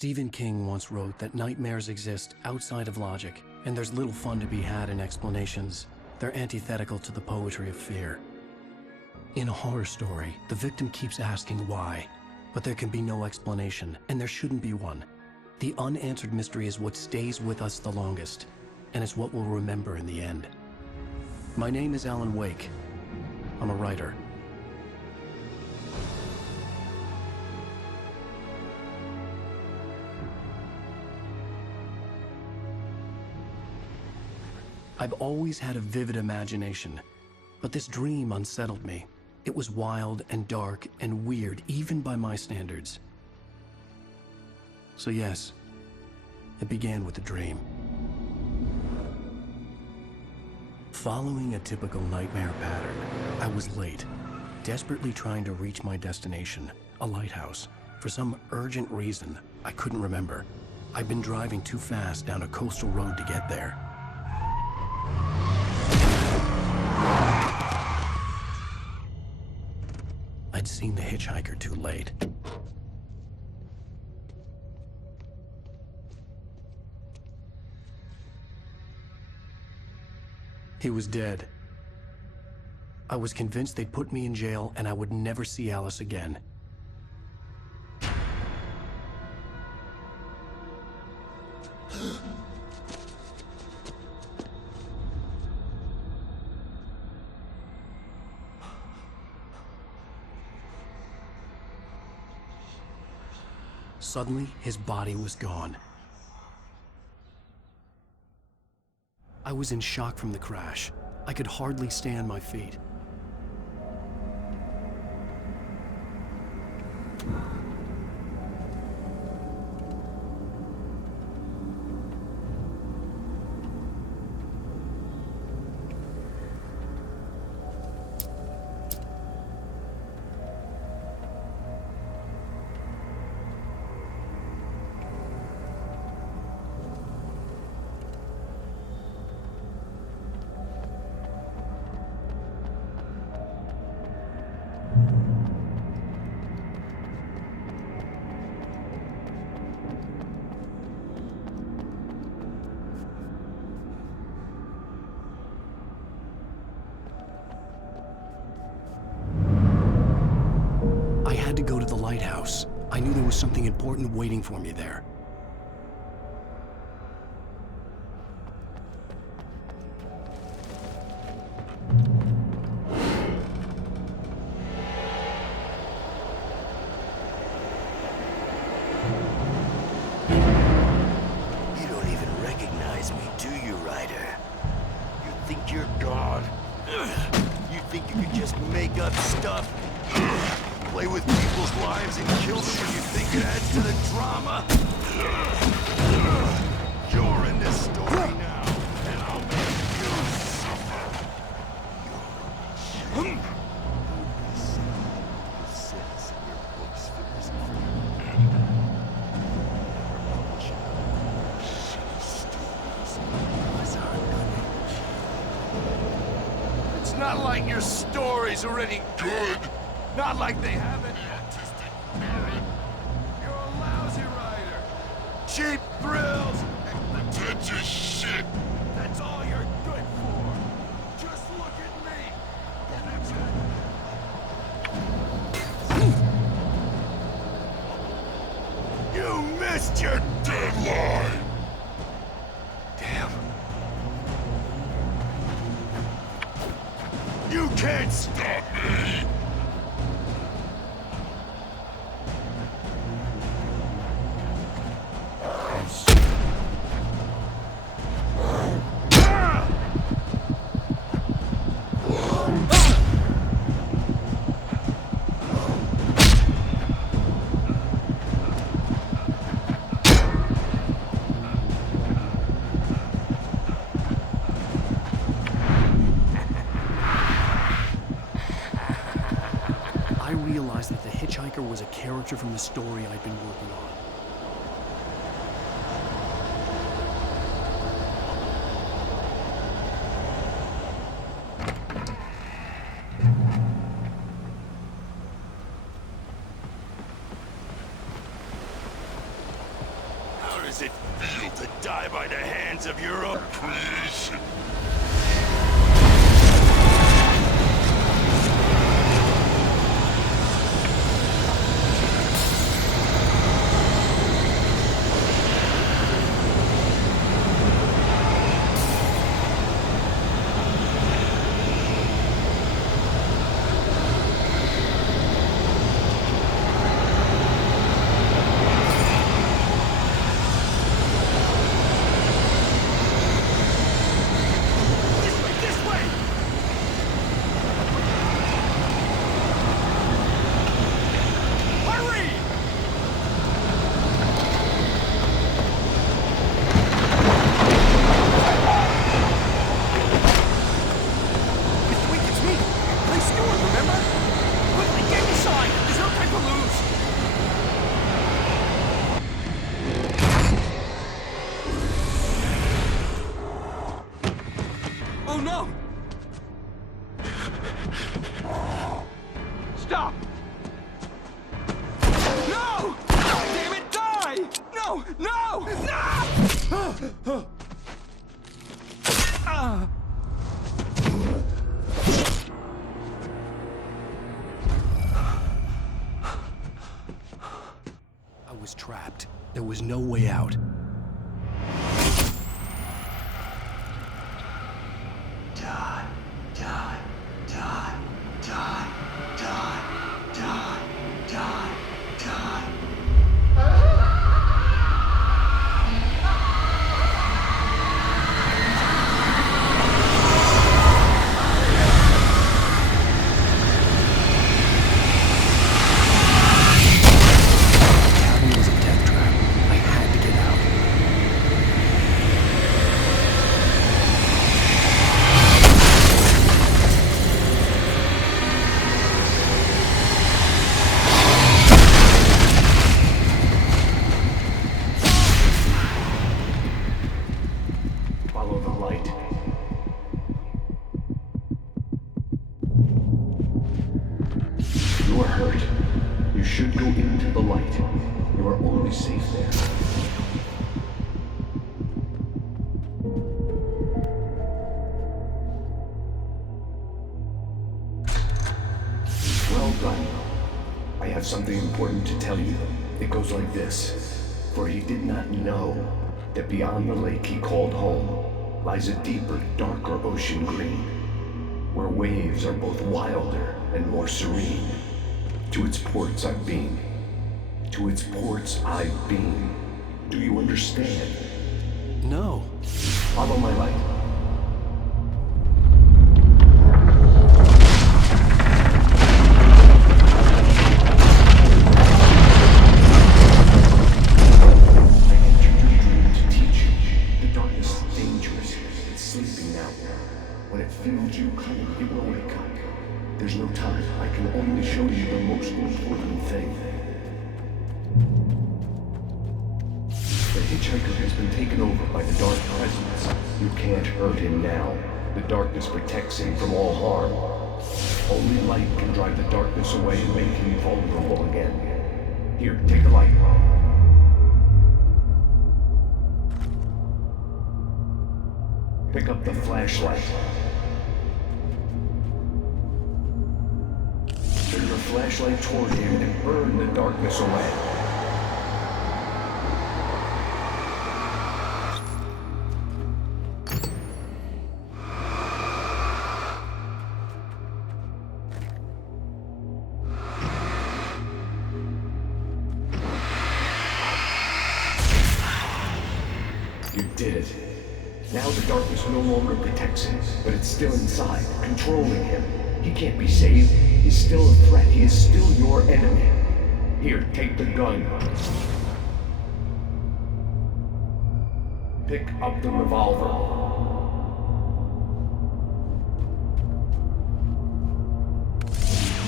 Stephen King once wrote that nightmares exist outside of logic, and there's little fun to be had in explanations. They're antithetical to the poetry of fear. In a horror story, the victim keeps asking why, but there can be no explanation, and there shouldn't be one. The unanswered mystery is what stays with us the longest, and it's what we'll remember in the end. My name is Alan Wake. I'm a writer. I've always had a vivid imagination, but this dream unsettled me. It was wild and dark and weird, even by my standards. So yes, it began with a dream. Following a typical nightmare pattern, I was late, desperately trying to reach my destination, a lighthouse. For some urgent reason, I couldn't remember. I'd been driving too fast down a coastal road to get there. I'd seen the hitchhiker too late. He was dead. I was convinced they'd put me in jail and I would never see Alice again. Suddenly, his body was gone. I was in shock from the crash. I could hardly stay on my feet. I had to go to the lighthouse. I knew there was something important waiting for me there. You don't even recognize me, do you, Ryder? You think you're God? You think you could just make up stuff? Play with people's lives and kill them when you think it adds to the drama? You're in this story now, and I'll make you suffer. You're the sins in your books for this It's not like your story's already good. Not like they haven't. You're a lousy writer. Cheap thrills and pretentious shit. That's all you're good for. Just look at me. You missed your deadline. Damn. You can't stop me. I realized that the hitchhiker was a character from the story I'd been working on. die by the hands of your own... Please. Oh no! Stop! No! Damn it, die! No! No! No! I was trapped. There was no way out. Die, die, die, die, die, die, die, die. The cabin was a death trap. I had to get out. Follow the light. You are hurt. You should go into the light. You are only safe there. Well done. I have something important to tell you. It goes like this. For he did not know that beyond the lake he called home lies a deeper, darker ocean green, where waves are both wilder and more serene. To its ports I've been. To its ports I've been. Do you understand? No. Follow my light. I entered your dream to teach you. The darkness is dangerous. It's sleeping now. When it feels you coming, it will wake up. There's no time. I can only show you the most important thing. The hitchhiker has been taken over by the dark presence. You can't hurt him now. The darkness protects him from all harm. Only light can drive the darkness away and make him vulnerable again. Here, take the light. Pick up the flashlight. Turn your flashlight toward him and burn the darkness away. You did it. Now the darkness no longer protects him, but it's still inside, controlling him. He can't be saved. He's still a threat. He is still your enemy. Here, take the gun. Pick up the revolver.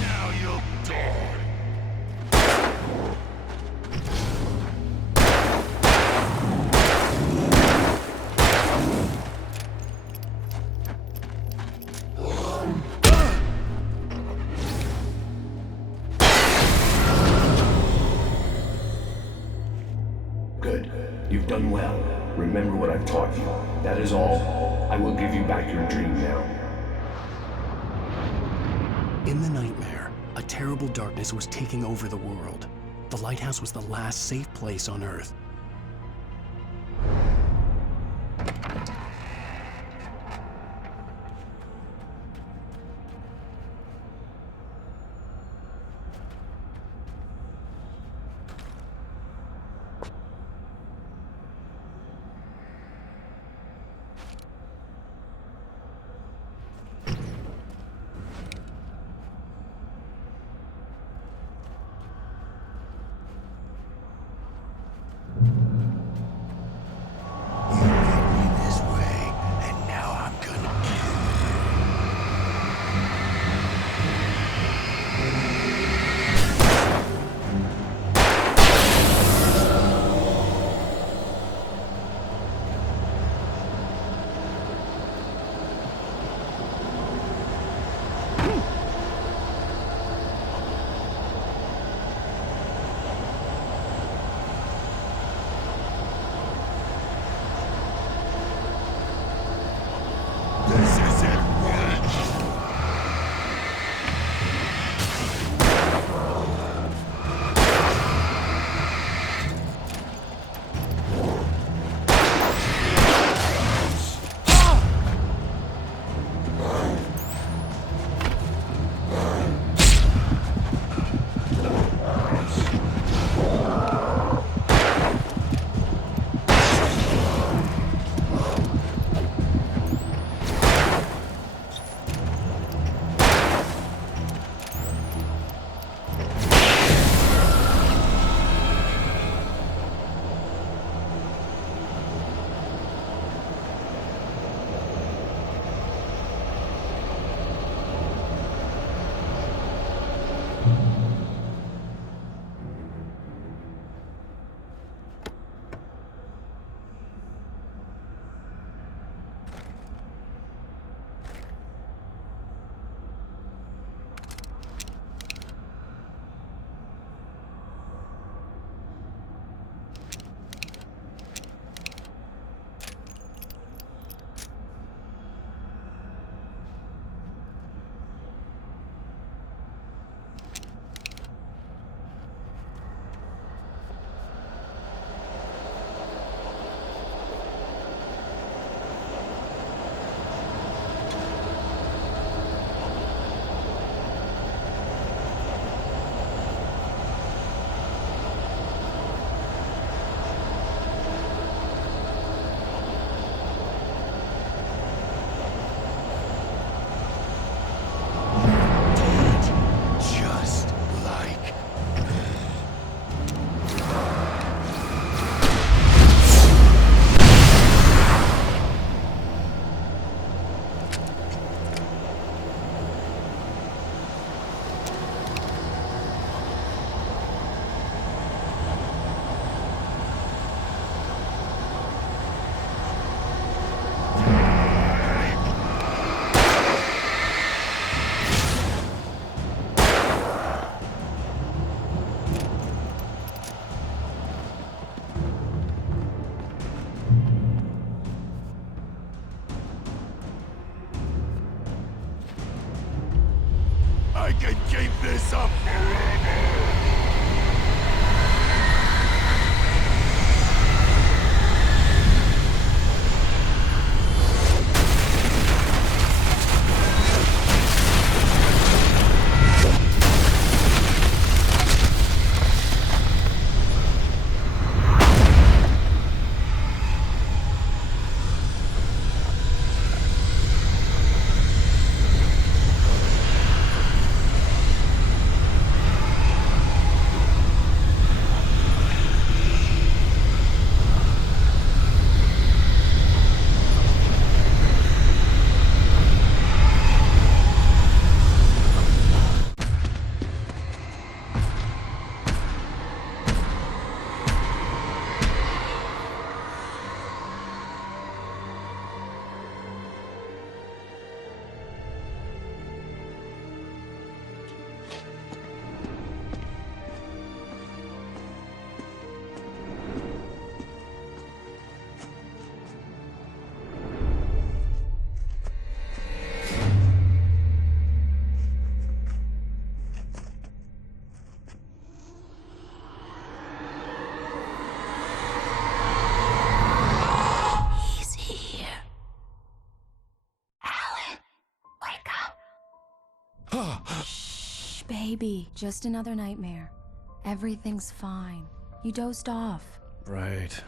Now you'll die. Good. You've done well. remember what I've taught you. That is all. I will give you back your dream now. In the nightmare, a terrible darkness was taking over the world. The lighthouse was the last safe place on Earth. This way, and now I'm gonna This is it, witch! Just like I can keep this up forever! Shh, baby. Just another nightmare. Everything's fine. You dozed off. Right.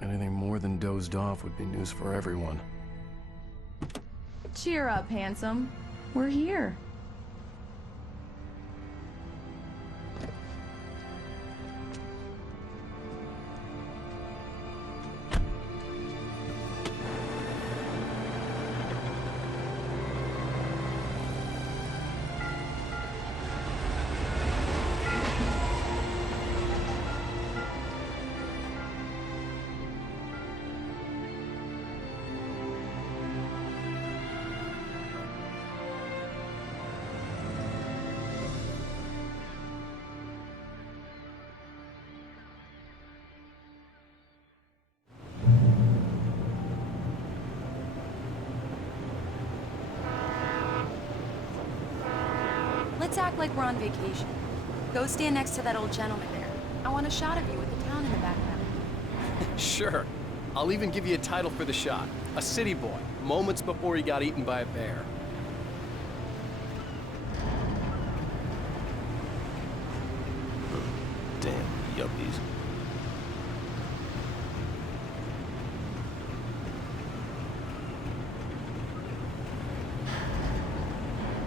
Anything more than dozed off would be news for everyone. Cheer up, handsome. We're here. Let's act like we're on vacation. Go stand next to that old gentleman there. I want a shot of you with the town in the background. Sure. I'll even give you a title for the shot. A city boy, moments before he got eaten by a bear. Damn yuppies.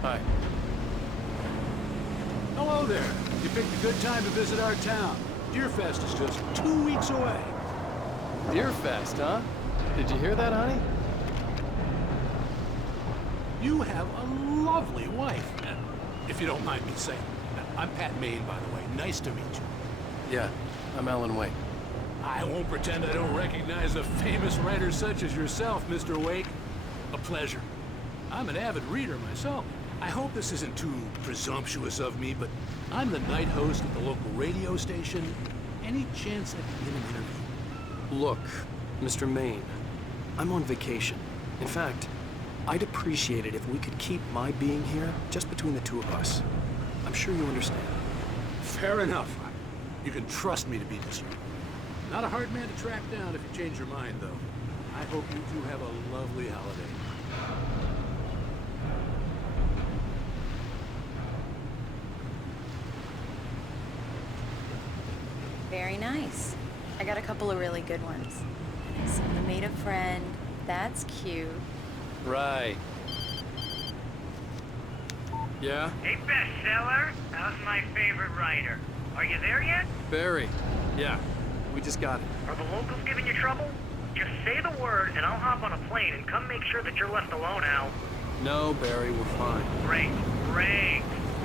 Hi. Hello there. You picked a good time to visit our town. Deerfest is just 2 weeks away. Deerfest, huh? Did you hear that, honey? You have a lovely wife, if you don't mind me saying. I'm Pat Maine, by the way. Nice to meet you. Yeah, I'm Alan Wake. I won't pretend I don't recognize a famous writer such as yourself, Mr. Wake. A pleasure. I'm an avid reader myself. I hope this isn't too presumptuous of me, but I'm the night host at the local radio station. Any chance I could get an interview? Look, Mr. Maine, I'm on vacation. In fact, I'd appreciate it if we could keep my being here just between the two of us. I'm sure you understand. Fair enough. You can trust me to be discreet. Not a hard man to track down if you change your mind, though. I hope you two have a lovely holiday. Very nice. I got a couple of really good ones. I see you made a friend. That's cute. Right. Yeah? Hey, bestseller. How's my favorite writer? Are you there yet? Barry. Yeah, we just got it. Are the locals giving you trouble? Just say the word, and I'll hop on a plane and come make sure that you're left alone, Al. No, Barry, we're fine. Great, great.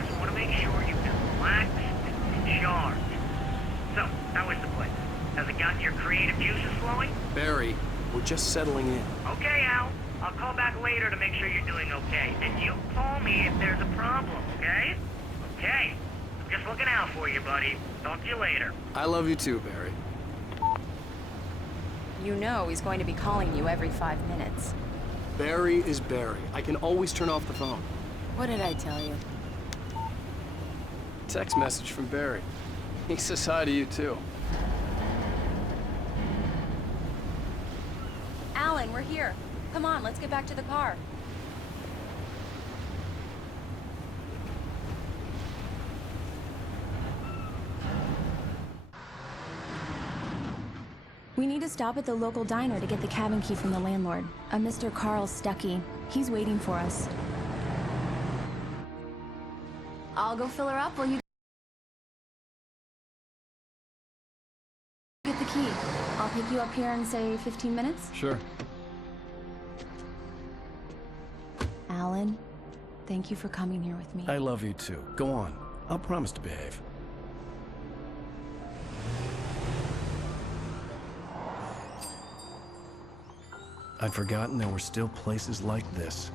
Just want to make sure you feel relaxed and in charge. So, how is the place? Has it gotten your creative juices flowing? Barry, we're just settling in. Okay, Al. I'll call back later to make sure you're doing okay. And you call me if there's a problem, okay? Okay. I'm just looking out for you, buddy. Talk to you later. I love you too, Barry. You know he's going to be calling you every 5 minutes. Barry is Barry. I can always turn off the phone. What did I tell you? Text message from Barry. He says hi to you too. Alan, we're here. Come on, let's get back to the car. We need to stop at the local diner to get the cabin key from the landlord, a Mr. Carl Stuckey. He's waiting for us. I'll go fill her up while you get the key. I'll pick you up here in, say, 15 minutes. Sure. Alan, thank you for coming here with me. I love you too. Go on. I'll promise to behave. I'd forgotten there were still places like this.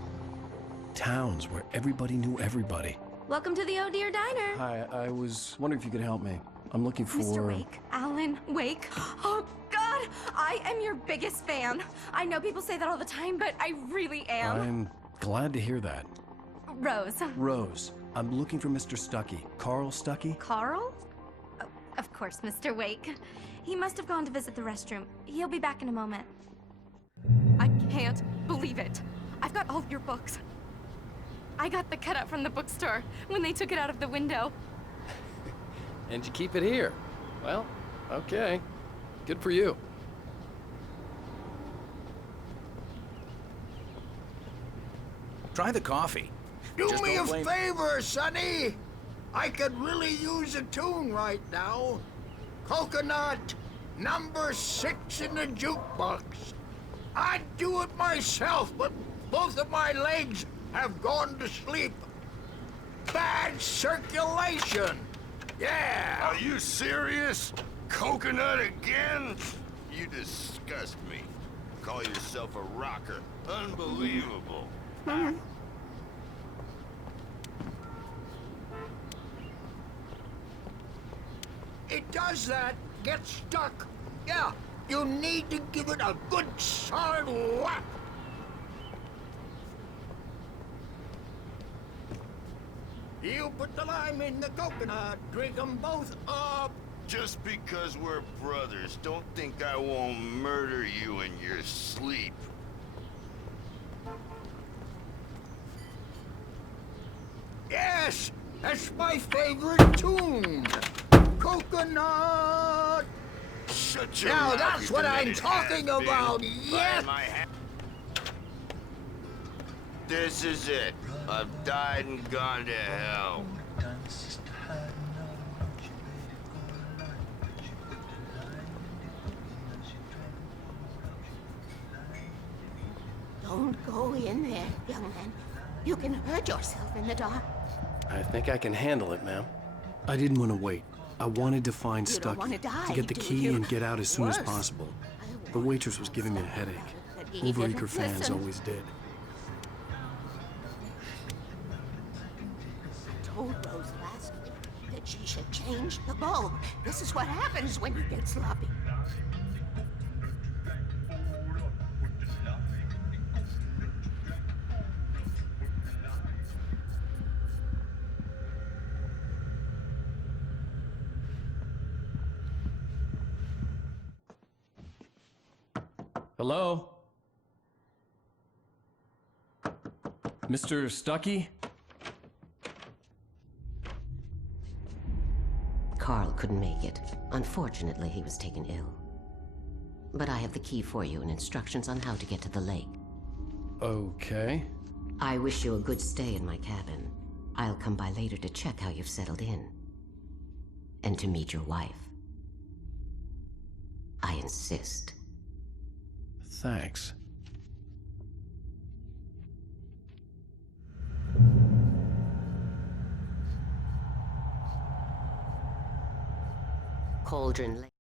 Towns where everybody knew everybody. Welcome to the Oh Dear Diner. Hi, I was wondering if you could help me. I'm looking for... Mr. Wake, Alan Wake. Oh, God, I am your biggest fan. I know people say that all the time, but I really am. I'm glad to hear that. Rose. Rose, I'm looking for Mr. Stuckey. Carl Stuckey? Carl? Oh, of course, Mr. Wake. He must have gone to visit the restroom. He'll be back in a moment. I can't believe it. I've got all of your books. I got the cutout from the bookstore when they took it out of the window. And you keep it here. Well, okay. Good for you. Try the coffee. Do Just me a don't blame- favor, Sonny. I could really use a tune right now. Coconut, number 6 in the jukebox. I'd do it myself, but both of my legs have gone to sleep. Bad circulation. Yeah. Are you serious? Coconut again? You disgust me. Call yourself a rocker. Unbelievable. It does that. Get stuck. Yeah, you need to give it a good solid whack. You put the lime in the coconut, drink them both up. Just because we're brothers, don't think I won't murder you in your sleep. Yes, that's my favorite tune. Coconut. Shut your Now mouth, that's you what I'm demented talking has-been. about, Find yes. my ha- This is it. I've died and gone to hell. Don't go in there, young man. You can hurt yourself in the dark. I think I can handle it, ma'am. I didn't want to wait. I wanted to find You don't Stucky, wanna die, to get the do key you? and get out as soon as Worse. possible. The waitress was giving me a headache. But he Overeager didn't fans listen. always did. Told Rose last week that she should change the bulb. This is what happens when you get sloppy. Hello? Mr. Stucky? Carl couldn't make it. Unfortunately, he was taken ill. But I have the key for you and instructions on how to get to the lake. Okay. I wish you a good stay in my cabin. I'll come by later to check how you've settled in. And to meet your wife. I insist. Thanks. Cauldron Lake.